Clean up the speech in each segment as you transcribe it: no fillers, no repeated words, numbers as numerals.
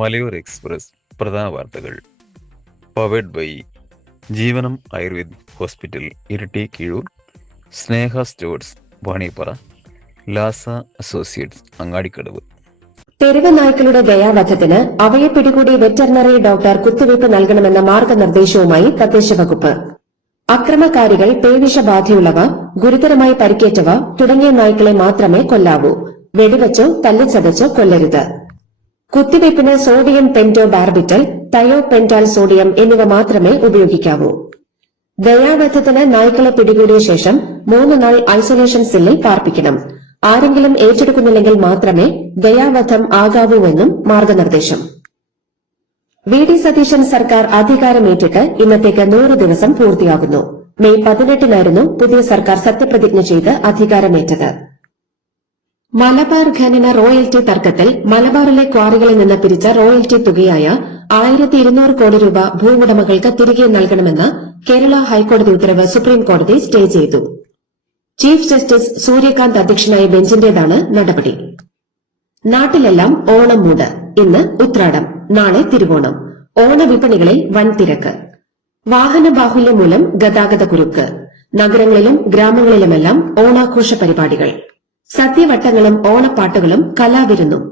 മലയോര എക്സ്പ്രസ് പ്രധാന വാർത്തകൾ powered by Jeevanam Ayurved hospital Iritty Keezhur, Sneha stores Vaniyappara, Lasa associates Angadikadavu. തെരുവ് നായ്ക്കളുടെ ദയാവധത്തിന് അവയെ പിടികൂടി വെറ്ററിനറി ഡോക്ടർ കുത്തിവയ്പ് നൽകണമെന്ന മാർഗനിർദ്ദേശവുമായി തദ്ദേശ വകുപ്പ്. അക്രമകാരികൾ, പേവിഷബാധയുള്ളവ, ഗുരുതരമായി പരിക്കേറ്റവ തുടങ്ങിയ നായ്ക്കളെ മാത്രമേ കൊല്ലാവൂ. വെടിവച്ചോ തല്ലിച്ചതച്ചോ കൊല്ലരുത്. കുത്തിവയ്പ്പിന് സോഡിയം പെന്റോ ബാർബിറ്റൽ, തയോ പെന്റാൽ സോഡിയം എന്നിവ മാത്രമേ ഉപയോഗിക്കാവൂ. ദയാവധത്തിന് നായ്ക്കളെ പിടികൂടിയ ശേഷം 3 നാൾ ഐസൊലേഷൻ സെല്ലിൽ പാർപ്പിക്കണം. ആരെങ്കിലും ഏറ്റെടുക്കുന്നില്ലെങ്കിൽ മാത്രമേ ദയാവധം ആകാവൂവെന്നും മാർഗനിർദ്ദേശം. വി.ഡി. സതീശൻ സർക്കാർ അധികാരമേറ്റിട്ട് ഇന്നത്തേക്ക് 100 ദിവസം പൂർത്തിയാകുന്നു. മെയ് 18-നായിരുന്നു പുതിയ സർക്കാർ സത്യപ്രതിജ്ഞ ചെയ്ത് അധികാരമേറ്റത്. മലബാർ ഖനന റോയൽറ്റി തർക്കത്തിൽ മലബാറിലെ ക്വാറികളിൽ നിന്ന് പിരിച്ച റോയൽറ്റി തുകയായ 1200 കോടി രൂപ ഭൂവുടമകൾക്ക് തിരികെ നൽകണമെന്ന കേരള ഹൈക്കോടതി ഉത്തരവ് സുപ്രീംകോടതി സ്റ്റേ ചെയ്തു. ചീഫ് ജസ്റ്റിസ് സൂര്യകാന്ത് അധ്യക്ഷനായ ബെഞ്ചിന്റേതാണ് നടപടി. നാട്ടിലെല്ലാം ഓണം മൂട്. ഇന്ന് ഉത്രാടം, നാളെ തിരുവോണം. ഓണവിപണികളിൽ വൻ തിരക്ക്. വാഹന ബാഹുല്യം മൂലം ഗതാഗത കുരുക്ക്. നഗരങ്ങളിലും ഗ്രാമങ്ങളിലുമെല്ലാം ഓണാഘോഷ പരിപാടികൾ. സദ്യവട്ടങ്ങളും ഓണപ്പാട്ടുകളും കലാവിരുന്നും.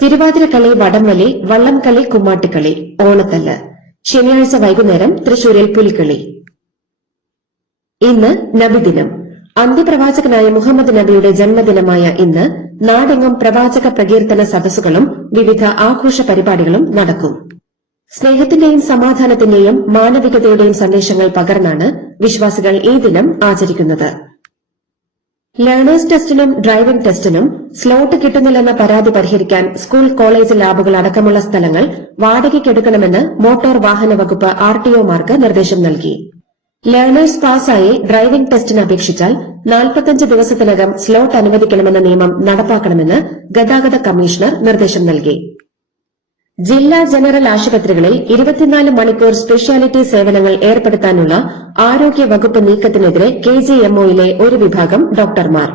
തിരുവാതിരക്കളി, വടംവലി, വള്ളംകളി, കുമ്മാട്ടിക്കളി, ഓണത്തല്ല്. ശനിയാഴ്ച വൈകുന്നേരം തൃശൂരിൽ പുലിക്കളി. ഇന്ന് നബിദിനം. അന്ത്യപ്രവാചകനായ മുഹമ്മദ് നബിയുടെ ജന്മദിനമായ ഇന്ന് നാടെങ്ങും പ്രവാചക പ്രകീർത്തന സദസ്സുകളും വിവിധ ആഘോഷ പരിപാടികളും നടക്കും. സ്നേഹത്തിന്റെയും സമാധാനത്തിന്റെയും മാനവികതയുടെയും സന്ദേശങ്ങൾ പകർന്നാണ് വിശ്വാസികൾ ഈ ദിനം ആചരിക്കുന്നത്. ലേണേഴ്സ് ടെസ്റ്റിനും ഡ്രൈവിംഗ് ടെസ്റ്റിനും സ്ലോട്ട് കിട്ടുന്നില്ലെന്ന പരാതി പരിഹരിക്കാൻ സ്കൂൾ, കോളേജ് ലാബുകൾ അടക്കമുള്ള സ്ഥലങ്ങൾ വാടകയ്ക്കെടുക്കണമെന്ന് മോട്ടോർ വാഹന വകുപ്പ് ആർടിഒമാർക്ക് നിർദ്ദേശം നൽകി. ലേണേഴ്സ് പാസ്സായി ഡ്രൈവിംഗ് ടെസ്റ്റിന് അപേക്ഷിച്ചാൽ 45 ദിവസത്തിനകം സ്ലോട്ട് അനുവദിക്കണമെന്ന നിയമം നടപ്പാക്കണമെന്ന് ഗതാഗത കമ്മീഷണർ നിർദ്ദേശം നൽകി. ജില്ലാ ജനറൽ ആശുപത്രികളിൽ 24 മണിക്കൂർ സ്പെഷ്യാലിറ്റി സേവനങ്ങൾ ഏർപ്പെടുത്താനുള്ള ആരോഗ്യ വകുപ്പ് നീക്കത്തിനെതിരെ KGMOയിലെ ഒരു വിഭാഗം ഡോക്ടർമാർ.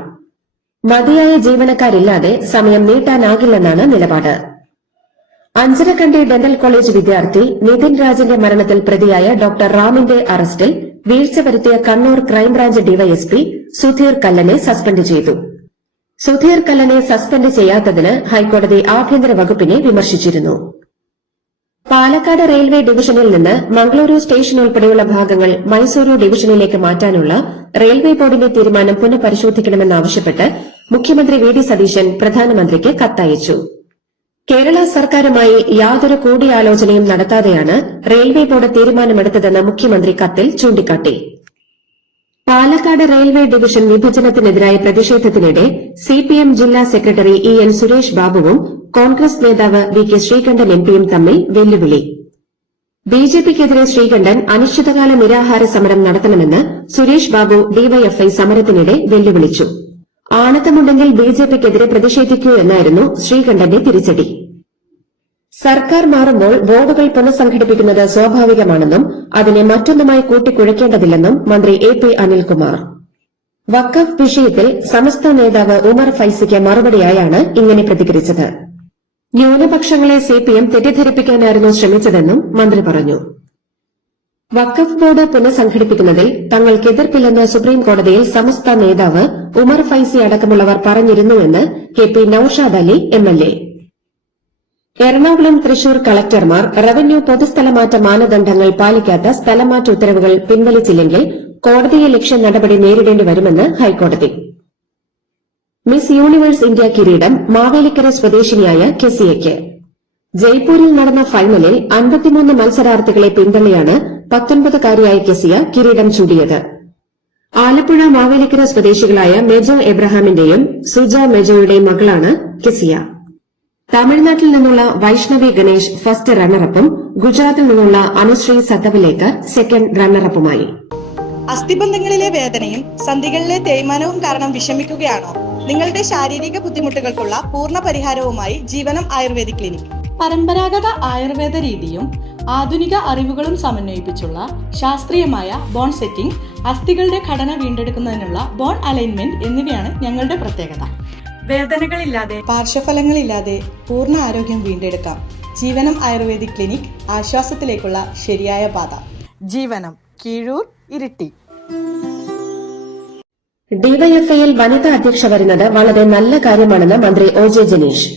മതിയായ ജീവനക്കാരില്ലാതെ സമയം നീട്ടാനാകില്ലെന്നാണ് നിലപാട്. അഞ്ചരക്കണ്ടി ഡെന്റൽ കോളേജ് വിദ്യാർത്ഥി നിതിൻ രാജിന്റെ മരണത്തിൽ പ്രതിയായ ഡോക്ടർ റാമിന്റെ അറസ്റ്റിൽ വീഴ്ച വരുത്തിയ കണ്ണൂർ ക്രൈംബ്രാഞ്ച് ഡിവൈഎസ്പി സുധീർ കല്ലനെ സസ്പെൻഡ് ചെയ്തു. സുധീർ കല്ലനെ സസ്പെൻഡ് ചെയ്യാത്തതിന് ഹൈക്കോടതി ആഭ്യന്തര വകുപ്പിനെ വിമർശിച്ചിരുന്നു. പാലക്കാട് റെയിൽവേ ഡിവിഷനിൽ നിന്ന് മംഗളൂരു സ്റ്റേഷൻ ഉൾപ്പെടെയുള്ള ഭാഗങ്ങൾ മൈസൂരു ഡിവിഷനിലേക്ക് മാറ്റാനുള്ള റെയിൽവേ ബോർഡിന്റെ തീരുമാനം പുനഃപരിശോധിക്കണമെന്നാവശ്യപ്പെട്ട് മുഖ്യമന്ത്രി വി.ഡി. സതീശൻ പ്രധാനമന്ത്രിക്ക് കത്തയച്ചു. കേരള സർക്കാരുമായി യാതൊരു കൂടിയാലോചനയും നടത്താതെയാണ് റെയിൽവേ ബോർഡ് തീരുമാനമെടുത്തതെന്ന് മുഖ്യമന്ത്രി കത്തിൽ ചൂണ്ടിക്കാട്ടി. പാലക്കാട് റെയിൽവേ ഡിവിഷൻ വിഭജനത്തിനെതിരായ പ്രതിഷേധത്തിനിടെ സിപിഎം ജില്ലാ സെക്രട്ടറി EN സുരേഷ് ബാബുവും കോൺഗ്രസ് നേതാവ് VK ശ്രീകണ്ഠൻ എംപിയും തമ്മിൽ വെല്ലുവിളി. ബിജെപിക്കെതിരെ ശ്രീകണ്ഠൻ അനിശ്ചിതകാല നിരാഹാര സമരം നടത്തണമെന്ന് സുരേഷ് ബാബു ഡിവൈഎഫ്ഐ സമരത്തിനിടെ വെല്ലുവിളിച്ചു. ആണത്തമുണ്ടെങ്കിൽ ബിജെപിക്കെതിരെ പ്രതിഷേധിക്കൂ എന്നായിരുന്നു ശ്രീകണ്ഠന്റെ തിരിച്ചടി. സർക്കാർ മാറുമ്പോൾ ബോർഡുകൾ പുനഃസംഘടിപ്പിക്കുന്നത് സ്വാഭാവികമാണെന്നും അതിനെ മറ്റൊന്നുമായി കൂട്ടിക്കുഴയ്ക്കേണ്ടതില്ലെന്നും മന്ത്രി AP അനിൽകുമാർ. വഖഫ് വിഷയത്തിൽ സമസ്ത നേതാവ് ഉമർ ഫൈസിക്ക് മറുപടിയായാണ് ഇങ്ങനെ പ്രതികരിച്ചത്. ന്യൂനപക്ഷങ്ങളെ CPM തെറ്റിദ്ധരിപ്പിക്കാനായിരുന്നു ശ്രമിച്ചതെന്നും മന്ത്രി പറഞ്ഞു. വഖഫ് ബോർഡ് പുനഃസംഘടിപ്പിക്കുന്നതിൽ തങ്ങൾക്ക് എതിർപ്പില്ലെന്ന് സുപ്രീംകോടതിയിൽ സമസ്ത നേതാവ് ഉമർ ഫൈസി അടക്കമുള്ളവർ പറഞ്ഞിരുന്നുവെന്ന് KP നൌഷാദ് അലി MLA. എറണാകുളം, തൃശൂർ കളക്ടർമാർ റവന്യൂ പൊതുസ്ഥലമാറ്റ മാനദണ്ഡങ്ങൾ പാലിക്കാത്ത സ്ഥലമാറ്റ ഉത്തരവുകൾ പിൻവലിച്ചില്ലെങ്കിൽ കോടതിയെ ലക്ഷ്യ നടപടി നേരിടേണ്ടി വരുമെന്ന് ഹൈക്കോടതി. മിസ് യൂണിവേഴ്സ് ഇന്ത്യ കിരീടം മാവേലിക്കര സ്വദേശിനിയായ കെസിയയ്ക്ക്. ജയ്പൂരിൽ നടന്ന ഫൈനലിൽ 53 മത്സരാർത്ഥികളെ പിന്തള്ളിയാണ് 19-കാരിയായ കെസിയ കിരീടം ചൂടിയത്. ആലപ്പുഴ മാവേലിക്കര സ്വദേശികളായ മെജോ എബ്രഹാമിന്റെയും സുജ മെജോയുടെയും മകളാണ് കെസിയ. തമിഴ്നാട്ടിൽ നിന്നുള്ള വൈഷ്ണവി ഗണേഷ് ഫസ്റ്റ് റണ്ണറപ്പും ഗുജറാത്തിൽ നിന്നുള്ള അനുശ്രീ സത്തവലേക്കർ സെക്കൻഡ് റണ്ണറപ്പുമായി. അസ്ഥിബന്ധങ്ങളിലെ വേദനയും സന്ധികളിലെ തേയ്മാനവും കാരണം വിഷമിക്കുകയാണോ? നിങ്ങളുടെ ശാരീരിക ബുദ്ധിമുട്ടുകൾക്കുള്ള പൂർണ്ണ പരിഹാരവുമായി ജീവനം ആയുർവേദിക് ക്ലിനിക്. പരമ്പരാഗത ആയുർവേദ രീതിയും ആധുനിക അറിവുകളും സമന്വയിപ്പിച്ചുള്ള ശാസ്ത്രീയമായ ബോൺ സെറ്റിംഗ്, അസ്ഥികളുടെ ഘടന വീണ്ടെടുക്കുന്നതിനുള്ള ബോൺ അലൈൻമെന്റ് എന്നിവയാണ് ഞങ്ങളുടെ പ്രത്യേകത. വേദനകളില്ലാതെ, പാർശ്വഫലങ്ങളില്ലാതെ പൂർണ്ണ ആരോഗ്യം വീണ്ടെടുക്കാം. ജീവനം ആയുർവേദിക് ക്ലിനിക്, ആശ്വാസത്തിലേക്കുള്ള ശരിയായ പാത. ജീവനം, കീഴൂർ, ഇരിട്ടി. ഡിവൈഎഫ്ഐയിൽ വനിതാ അധ്യക്ഷ വരുന്നത് വളരെ നല്ല കാര്യമാണെന്ന് മന്ത്രി ഒ.ജെ. ജനീഷ്.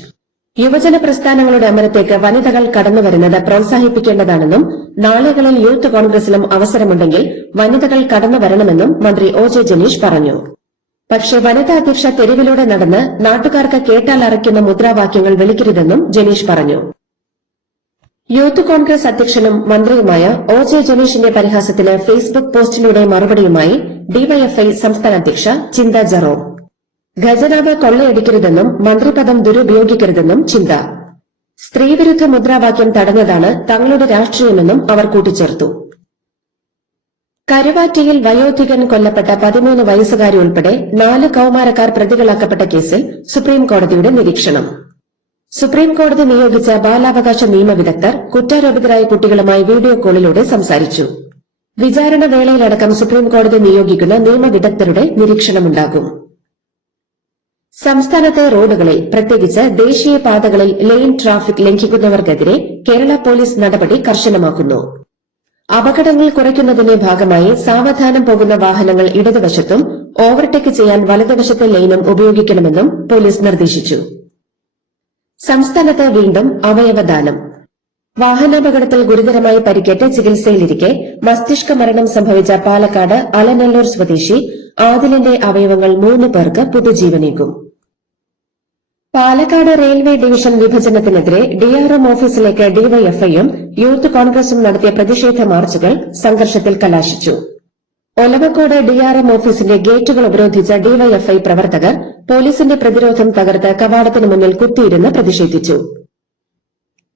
യുവജന പ്രസ്ഥാനങ്ങളുടെ അമരത്തേക്ക് വനിതകൾ കടന്നുവരുന്നത് പ്രോത്സാഹിപ്പിക്കേണ്ടതാണെന്നും നാളുകളിൽ യൂത്ത് കോൺഗ്രസിലും അവസരമുണ്ടെങ്കിൽ വനിതകൾ കടന്നുവരണമെന്നും മന്ത്രി ഒ.ജെ. ജനീഷ് പറഞ്ഞു. പക്ഷേ വനിതാ അധ്യക്ഷ തെരുവിലൂടെ നടന്ന് നാട്ടുകാർക്ക് കേട്ടാൽ അറയ്ക്കുന്ന മുദ്രാവാക്യങ്ങൾ വിളിക്കരുതെന്നും ജനീഷ് പറഞ്ഞു. യൂത്ത് കോൺഗ്രസ് അധ്യക്ഷനും മന്ത്രിയുമായ ഒ.ജെ. ജനീഷിന്റെ പരിഹാസത്തിന് ഫേസ്ബുക്ക് പോസ്റ്റിലൂടെ മറുപടിയുമായി ഡിവൈഎഫ്ഐ സംസ്ഥാന അധ്യക്ഷ ചിന്ത ജെറോം. ഖജനാവ് കൊള്ളയടിക്കരുതെന്നും മന്ത്രിപദം ദുരുപയോഗിക്കരുതെന്നും ചിന്ത. സ്ത്രീവിരുദ്ധ മുദ്രാവാക്യം തടഞ്ഞതാണ് തങ്ങളുടെ രാഷ്ട്രീയമെന്നും അവർ കൂട്ടിച്ചേർത്തു. കരുവാറ്റയിൽ വയോധികൻ കൊല്ലപ്പെട്ട 13 വയസ്സുകാരി ഉൾപ്പെടെ 4 കൌമാരക്കാർ പ്രതികളാക്കപ്പെട്ട കേസിൽ സുപ്രീംകോടതിയുടെ നിരീക്ഷണം. സുപ്രീംകോടതി നിയോഗിച്ച ബാലാവകാശ നിയമ വിദഗ്ധർ കുറ്റാരോപിതരായ കുട്ടികളുമായി വീഡിയോ കോളിലൂടെ സംസാരിച്ചു. വിചാരണ വേളയിലടക്കം സുപ്രീംകോടതി നിയോഗിക്കുന്ന നിയമ വിദഗ്ധരുടെ നിരീക്ഷണമുണ്ടാകും. സംസ്ഥാനത്തെ റോഡുകളിൽ, പ്രത്യേകിച്ച് ദേശീയപാതകളിൽ ലെയിൻ ട്രാഫിക് ലംഘിക്കുന്നവർക്കെതിരെ കേരള പോലീസ് നടപടി കർശനമാക്കുന്നു. അപകടങ്ങൾ കുറയ്ക്കുന്നതിന്റെ ഭാഗമായി സാവധാനം പോകുന്ന വാഹനങ്ങൾ ഇടതുവശത്തും ഓവർടേക്ക് ചെയ്യാൻ വലതുവശത്തെ ലൈനും ഉപയോഗിക്കണമെന്നും പോലീസ് നിർദ്ദേശിച്ചു. സംസ്ഥാനത്ത് വീണ്ടും അവയവദാനം. വാഹനാപകടത്തിൽ ഗുരുതരമായി പരിക്കേറ്റ് ചികിത്സയിലിരിക്കെ മസ്തിഷ്ക മരണം സംഭവിച്ച പാലക്കാട് അലനല്ലൂർ സ്വദേശി ആദിലിന്റെ അവയവങ്ങൾ 3 പേർക്ക് പുതുജീവനേകും. പാലക്കാട് റെയിൽവേ ഡിവിഷൻ വിഭജനത്തിനെതിരെ ഡിആർഎം ഓഫീസിലേക്ക് ഡിവൈഎഫ്ഐയും യൂത്ത് കോൺഗ്രസും നടത്തിയ പ്രതിഷേധ മാർച്ചുകൾ സംഘർഷത്തിൽ കലാശിച്ചു. ഒലവക്കോട് ഡിആർഎം ഓഫീസിന്റെ ഗേറ്റുകൾ ഉപരോധിച്ച ഡിവൈഎഫ്ഐ പ്രവർത്തകർ പോലീസിന്റെ പ്രതിരോധം തകർത്ത് കവാടത്തിന് മുന്നിൽ കുത്തിയിരുന്ന് പ്രതിഷേധിച്ചു.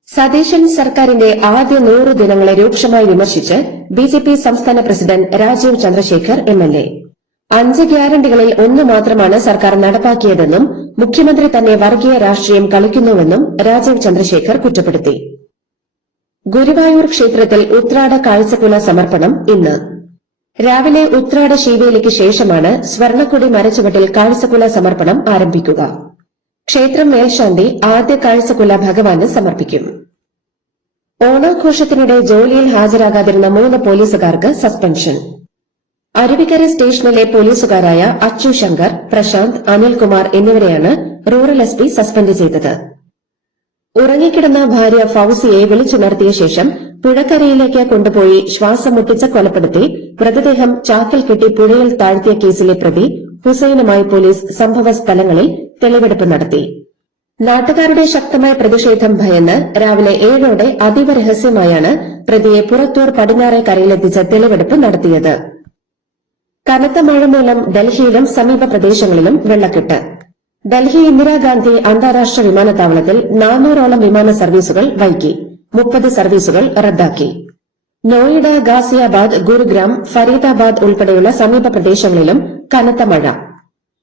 സതീശൻ സർക്കാരിന്റെ ആദ്യ 100 ദിനങ്ങളെ രൂക്ഷമായി വിമർശിച്ച് ബിജെപി സംസ്ഥാന പ്രസിഡന്റ് രാജീവ് ചന്ദ്രശേഖർ എംഎൽഎ. 5 ഗ്യാരണ്ടികളിൽ 1 മാത്രമാണ് സർക്കാർ നടപ്പാക്കിയതെന്നും മുഖ്യമന്ത്രി തന്നെ വർഗീയ രാഷ്ട്രീയം കളിക്കുന്നുവെന്നും രാജീവ് ചന്ദ്രശേഖർ കുറ്റപ്പെടുത്തി. ഗുരുവായൂർ ക്ഷേത്രത്തിൽ ഉത്രാട കാഴ്ചക്കുല സമർപ്പണം ഇന്ന്. രാവിലെ ഉത്രാട ശീവേലിക്ക് ശേഷമാണ് സ്വർണ്ണക്കൊടി മരച്ചുവട്ടിൽ കാഴ്ചക്കുല സമർപ്പണം ആരംഭിക്കുക. ക്ഷേത്രം മേൽശാന്തി ആദ്യ കാഴ്ചക്കുല ഭഗവാന് സമർപ്പിക്കും. ഓണാഘോഷത്തിനിടെ ജോലിയിൽ ഹാജരാകാതിരുന്ന 3 പോലീസുകാർക്ക് സസ്പെൻഷൻ. അരുവിക്കര സ്റ്റേഷനിലെ പോലീസുകാരായ അച്ചു ശങ്കർ, പ്രശാന്ത്, അനിൽകുമാർ എന്നിവരെയാണ് റൂറൽ എസ്പി സസ്പെൻഡ് ചെയ്തത്. ഉറങ്ങിക്കിടന്ന ഭാര്യ ഫൌസിയെ വിളിച്ചുണർത്തിയ ശേഷം പുഴക്കരയിലേക്ക് കൊണ്ടുപോയി ശ്വാസം മുട്ടിച്ച് കൊലപ്പെടുത്തി മൃതദേഹം ചാക്കിൽ കെട്ടി പുഴയിൽ താഴ്ത്തിയ കേസിലെ പ്രതി ഹുസൈനുമായി പോലീസ് സംഭവ സ്ഥലങ്ങളിൽ തെളിവെടുപ്പ് നടത്തി. നാട്ടുകാരുടെ ശക്തമായ പ്രതിഷേധം ഭയന്ന് രാവിലെ 7ഓടെ അതീവ രഹസ്യമായാണ് പ്രതിയെ പുറത്തൂർ പടിഞ്ഞാറെ കരയിലെത്തിച്ച് തെളിവെടുപ്പ് നടത്തിയത്. കനത്ത മഴ മൂലം ഡൽഹിയിലും സമീപ പ്രദേശങ്ങളിലും വെള്ളക്കെട്ട്. ഡൽഹി ഇന്ദിരാഗാന്ധി അന്താരാഷ്ട്ര വിമാനത്താവളത്തിൽ 400ഓളം വിമാന സർവീസുകൾ വൈകി. 30 സർവീസുകൾ റദ്ദാക്കി. നോയിഡ, ഗാസിയാബാദ്, ഗുരുഗ്രാം, ഫരീദാബാദ് ഉൾപ്പെടെയുള്ള സമീപ പ്രദേശങ്ങളിലും കനത്ത മഴ.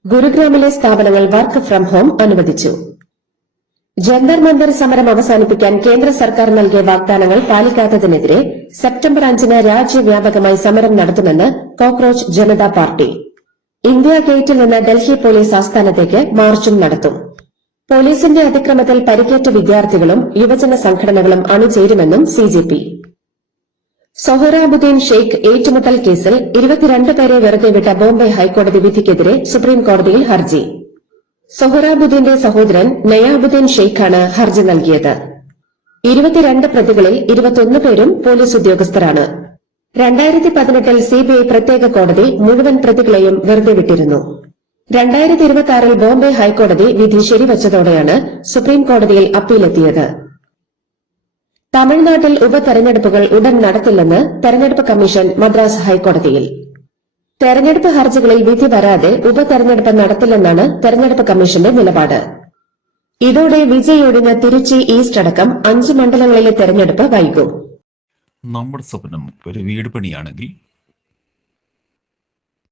ഗുരുഗ്രാമിലെ സ്ഥാപനങ്ങൾ വർക്ക് ഫ്രം ഹോം അനുവദിച്ചു. ജന്തർ മന്ദർ സമരം അവസാനിപ്പിക്കാൻ കേന്ദ്ര സർക്കാർ നൽകിയ വാഗ്ദാനങ്ങൾ പാലിക്കാത്തതിനെതിരെ സെപ്റ്റംബർ 5-ന് രാജ്യവ്യാപകമായി സമരം നടത്തുമെന്ന് കോക്രോച്ച് ജനതാ പാർട്ടി. ഇന്ത്യ ഗേറ്റിൽ നിന്ന് ഡൽഹി പോലീസ് ആസ്ഥാനത്തേക്ക് മാർച്ചും നടത്തും. പോലീസിന്റെ അതിക്രമത്തിൽ പരിക്കേറ്റ വിദ്യാർത്ഥികളും യുവജന സംഘടനകളും അണിചേരുമെന്നും സിജെപി. സൊഹ്റാബുദ്ദീൻ ഷെയ്ഖ് ഏറ്റുമുട്ടൽ കേസിൽ 22 പേരെ വെറുതെ വിട്ട ബോംബെ ഹൈക്കോടതി വിധിക്കെതിരെ സുപ്രീംകോടതിയിൽ ഹർജി. സൊഹ്റാബുദ്ദീന്റെ സഹോദരൻ നയാബുദ്ദീൻ ഷെയ്ഖാണ് ഹർജി നൽകിയത്. 22 പ്രതികളിൽ 21 പേരും പോലീസ് ഉദ്യോഗസ്ഥരാണ്. 2018-ൽ സിബിഐ പ്രത്യേക കോടതി മുഴുവൻ പ്രതികളെയും വെറുതെ വിട്ടിരുന്നു. 2026-ൽ ബോംബെ ഹൈക്കോടതി വിധി ശരിവച്ചതോടെയാണ് സുപ്രീംകോടതിയിൽ അപ്പീലെത്തിയത്. തമിഴ്നാട്ടിൽ ഉപതെരഞ്ഞെടുപ്പുകൾ ഉടൻ നടത്തില്ലെന്ന് തെരഞ്ഞെടുപ്പ് കമ്മീഷൻ മദ്രാസ് ഹൈക്കോടതിയിൽ. തെരഞ്ഞെടുപ്പ് ഹർജികളിൽ വിധി വരാതെ ഉപതെരഞ്ഞെടുപ്പ് നടത്തില്ലെന്നാണ് തെരഞ്ഞെടുപ്പ് കമ്മീഷന്റെ നിലപാട്. ഇതോടെ വിജയൊഴിഞ്ഞ തിരുച്ചി ഈസ്റ്റ് അടക്കം 5 മണ്ഡലങ്ങളിലെ തെരഞ്ഞെടുപ്പ് വൈകും. നമ്മുടെ സ്വപ്നം ഒരു വീട് പണിയാണെങ്കിൽ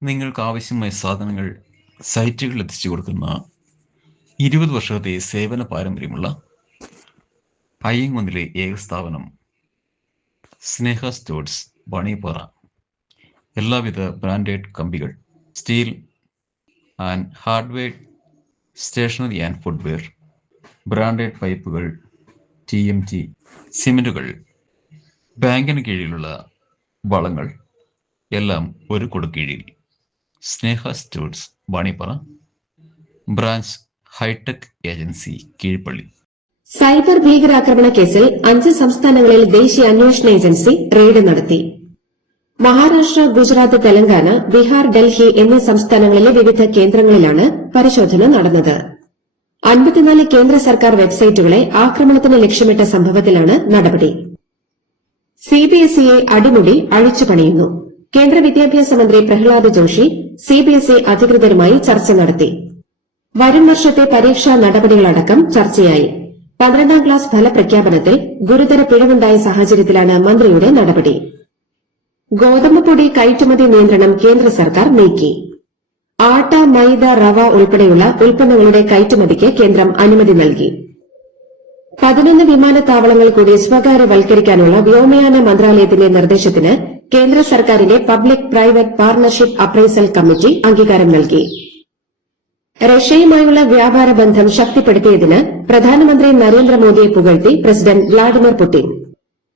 നിങ്ങൾക്ക് ആവശ്യമായ സാധനങ്ങൾ സൈറ്റുകളിൽ എത്തിച്ചു കൊടുക്കുന്ന 20 വർഷത്തെ സേവന പാരമ്പര്യമുള്ള അയ്യങ്കുന്നിലെ ഏക സ്ഥാപനം സ്നേഹ സ്റ്റോഴ്സ്, ബണിപ്പാറ. എല്ലാവിധ ബ്രാൻഡഡ് കമ്പികൾ, steel and hardware, stationery and footwear, branded പൈപ്പുകൾ, TMT സിമന്റുകൾ, ബാങ്കിന് കീഴിലുള്ള വളങ്ങൾ എല്ലാം ഒരു കൊടുക്കീഴിൽ. Sneha stores Vaniyappara, branch hitech agency Keezhpally. Cyber ഭീകരാക്രമണ കേസിൽ 5 സംസ്ഥാനങ്ങളിൽ ദേശീയ അന്വേഷണ ഏജൻസി റെയ്ഡ് നടത്തി. മഹാരാഷ്ട്ര, ഗുജറാത്ത്, തെലങ്കാന, ബീഹാർ, ഡൽഹി എന്നീ സംസ്ഥാനങ്ങളിലെ വിവിധ കേന്ദ്രങ്ങളിലാണ് പരിശോധന നടന്നത്. 54 കേന്ദ്ര സർക്കാർ വെബ്സൈറ്റുകളെ ആക്രമണത്തിന് ലക്ഷ്യമിട്ട സംഭവത്തിലാണ് നടപടി. CBSEയെ അടിമുടി അഴിച്ചുപണിയുന്നു. കേന്ദ്ര വിദ്യാഭ്യാസ മന്ത്രി പ്രഹ്ലാദ് ജോഷി CBSE അധികൃതരുമായി ചർച്ച നടത്തി. വരും വർഷത്തെ പരീക്ഷാ നടപടികളടക്കം ചർച്ചയായി. 12ാം ക്ലാസ് ഫലപ്രഖ്യാപനത്തിൽ ഗുരുതര പിഴവുണ്ടായ സാഹചര്യത്തിലാണ് മന്ത്രിയുടെ നടപടി. ഗോതമ്പ് പൊടി കയറ്റുമതി നിയന്ത്രണം കേന്ദ്ര സർക്കാർ നീക്കി. ആട്ട, മൈദ, റവ ഉൾപ്പെടെയുള്ള ഉൽപ്പന്നങ്ങളുടെ കയറ്റുമതിക്ക് കേന്ദ്രം അനുമതി നൽകി. 11 വിമാനത്താവളങ്ങൾ കൂടി സ്വകാര്യവൽക്കരിക്കാനുള്ള വ്യോമയാന മന്ത്രാലയത്തിന്റെ നിർദ്ദേശത്തിന് കേന്ദ്ര സർക്കാരിന്റെ public private partnership appraisal committee അംഗീകാരം നൽകി. റഷ്യയുമായുള്ള വ്യാപാര ബന്ധം ശക്തിപ്പെടുത്തിയതിന് പ്രധാനമന്ത്രി നരേന്ദ്രമോദിയെ പുകഴ്ത്തി പ്രസിഡന്റ് വ്ളാഡിമിർ പുടിൻ.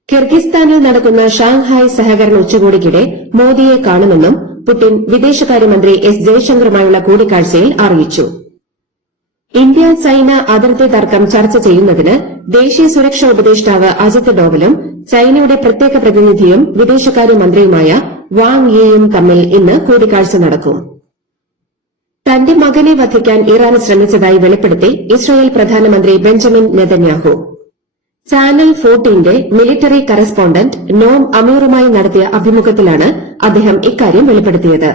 കിർഗിസ്ഥാനിൽ നടക്കുന്ന ഷാങ്ഹായ് സഹകരണ ഉച്ചകോടിക്കിടെ മോദിയെ കാണുമെന്നും പുടിൻ വിദേശകാര്യമന്ത്രി എസ് ജയശങ്കറുമായുള്ള കൂടിക്കാഴ്ചയിൽ അറിയിച്ചു. ഇന്ത്യ ചൈന അതിർത്തി തർക്കം ചർച്ച ചെയ്യുന്നതിന് ദേശീയ സുരക്ഷാ ഉപദേഷ്ടാവ് അജിത് ഡോവലും ചൈനയുടെ പ്രത്യേക പ്രതിനിധിയും വിദേശകാര്യമന്ത്രിയുമായ വാങ് യിയും തമ്മിൽ ഇന്ന് കൂടിക്കാഴ്ച നടക്കും. തന്റെ മകനെ വധിക്കാൻ ഇറാൻ ശ്രമിച്ചതായി വെളിപ്പെടുത്തി ഇസ്രായേൽ പ്രധാനമന്ത്രി ബെഞ്ചമിൻ നെതന്യാഹു. ചാനൽ 14ന്റെ മിലിറ്ററി കറസ്പോണ്ടന്റ് നോം അമീറുമായി നടത്തിയ അഭിമുഖത്തിലാണ് അദ്ദേഹം ഇക്കാര്യം വെളിപ്പെടുത്തിയത്.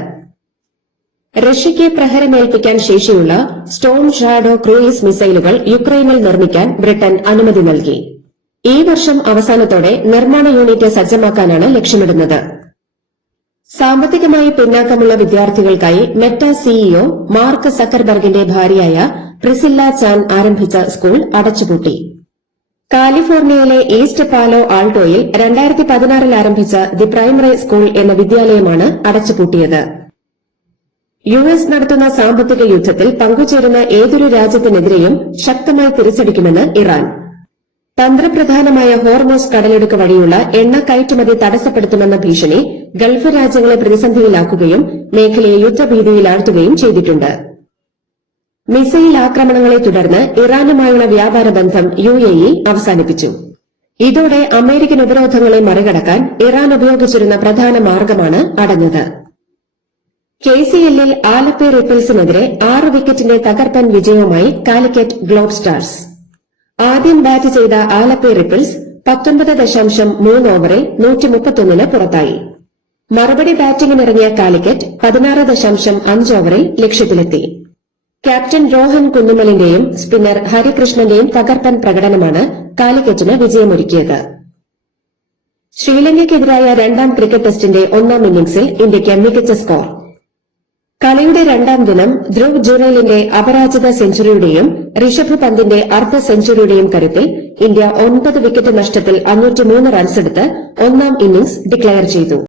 റഷ്യയ്ക്ക് പ്രഹരമേൽപ്പിക്കാൻ ശേഷിയുള്ള സ്റ്റോം ഷാഡോ ക്രൂയിസ് മിസൈലുകൾ യുക്രൈനിൽ നിർമ്മിക്കാൻ ബ്രിട്ടൻ അനുമതി നൽകി. ഈ വർഷം അവസാനത്തോടെ നിർമ്മാണ യൂണിറ്റ് സജ്ജമാക്കാനാണ് ലക്ഷ്യമിടുന്നത്. സാമ്പത്തികമായി പിന്നാക്കമുള്ള വിദ്യാർത്ഥികൾക്കായി മെറ്റ സിഇഒ മാർക്ക് സക്കർബർഗിന്റെ ഭാര്യയായ പ്രിസില്ല ചാൻ ആരംഭിച്ച സ്കൂൾ അടച്ചുപൂട്ടി. കാലിഫോർണിയയിലെ ഈസ്റ്റ് പാലോ ആൾട്ടോയിൽ 2016 ആരംഭിച്ച ദി പ്രൈമറി സ്കൂൾ എന്ന വിദ്യാലയമാണ് അടച്ചുപൂട്ടിയത്. US നടത്തുന്ന സാമ്പത്തിക യുദ്ധത്തിൽ പങ്കുചേരുന്ന ഏതൊരു രാജ്യത്തിനെതിരെയും ശക്തമായി തിരിച്ചടിക്കുമെന്ന് ഇറാൻ. തന്ത്രപ്രധാനമായ ഹോർമോസ് കടലിടുക്ക് വഴിയുള്ള എണ്ണ കയറ്റുമതി തടസ്സപ്പെടുത്തുമെന്ന ഭീഷണി ഗൾഫ് രാജ്യങ്ങളെ പ്രതിസന്ധിയിലാക്കുകയും മേഖലയെ യുദ്ധഭീതിയിലാഴ്ത്തുകയും ചെയ്തിട്ടുണ്ട്. മിസൈൽ ആക്രമണങ്ങളെ തുടർന്ന് ഇറാനുമായുള്ള വ്യാപാര ബന്ധം UAE അവസാനിപ്പിച്ചു. ഇതോടെ അമേരിക്കൻ ഉപരോധങ്ങളെ മറികടക്കാൻ ഇറാൻ ഉപയോഗിച്ചിരുന്ന പ്രധാന മാർഗമാണ് അടഞ്ഞത്. KCLൽ ആലപ്പി റിപ്പിൾസിനെതിരെ 6 വിക്കറ്റിന്റെ തകർപ്പൻ വിജയവുമായി കാലിക്കറ്റ് ഗ്ലോബ് സ്റ്റാർസ്. ആദ്യം ബാറ്റ് ചെയ്ത ആലപ്പി റിപ്പിൾസ് 19.3 ഓവറിൽ 131 പുറത്തായി. മറുപടി ബാറ്റിംഗിനിറങ്ങിയ കാലിക്കറ്റ് 16.5 ഓവറിൽ ലക്ഷ്യത്തിലെത്തി. ക്യാപ്റ്റൻ രോഹൻ കുന്നുമലിന്റെയും സ്പിന്നർ ഹരികൃഷ്ണന്റെയും തകർപ്പൻ പ്രകടനമാണ് കാലിക്കറ്റിന് വിജയമൊരുക്കിയത്. ശ്രീലങ്കയ്ക്കെതിരായ 2ാം ക്രിക്കറ്റ് ടെസ്റ്റിന്റെ 1ാം ഇന്നിംഗ്സിൽ ഇന്ത്യയ്ക്ക് മികച്ച സ്കോർ. കളിയുടെ 2ാം ദിനം ധ്രുവ് ജുറേലിന്റെ അപരാജിത സെഞ്ചുറിയുടെയും ഋഷഭ് പന്തിന്റെ അർദ്ധ സെഞ്ചുറിയുടെയും കരുത്തിൽ ഇന്ത്യ 9 വിക്കറ്റ് നഷ്ടത്തിൽ 503 റൺസെടുത്ത് 1ാം ഇന്നിംഗ്സ് ഡിക്ലയർ ചെയ്തു.